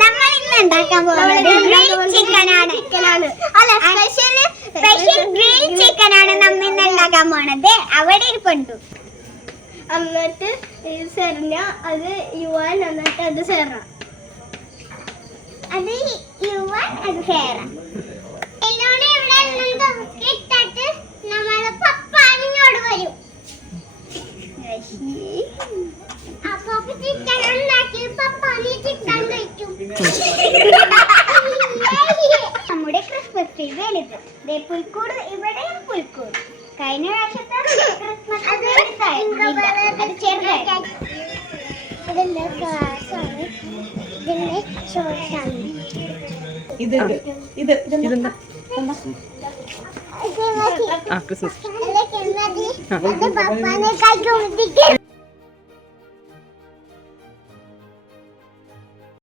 നമ്മൾ ഇന്ന് ഉണ്ടാക്കാൻ പോകുന്നത് ചിക്കനാണ്. അല്ല, സ്പെഷ്യൽ ഗ്രിൽ ചിക്കനാണ് നമ്മൾ ഇന്ന് ഉണ്ടാക്കാൻ പോണത്. അവിടെ ഇരിപ്പുണ്ട്. എന്നിട്ട് സെറിഞ്ഞ അത് യുവാൻ, എന്നിട്ട് അത് സെറ, അത് യുവാൻ, അത് സെറ. എന്നോട് ഇവിടെ ഇട്ടിട്ട് നമ്മള് പപ്പാനിങ്ങോട് വരും. അപ്പൊ ചിക്കൻ ഉണ്ടാക്കി പപ്പാനി ചിക്കൻ കഴിക്കും. നമ്മുടെ ക്രിസ്മസ് ട്രീ വലുത്. പുൽക്കൂട്, ഇവിടെയും പുൽക്കൂട്. കഴിഞ്ഞ പ്രാവശ്യത്തെ ക്രിസ്മസ് അത് ചെറുതായി. ക്രിസ്മസ്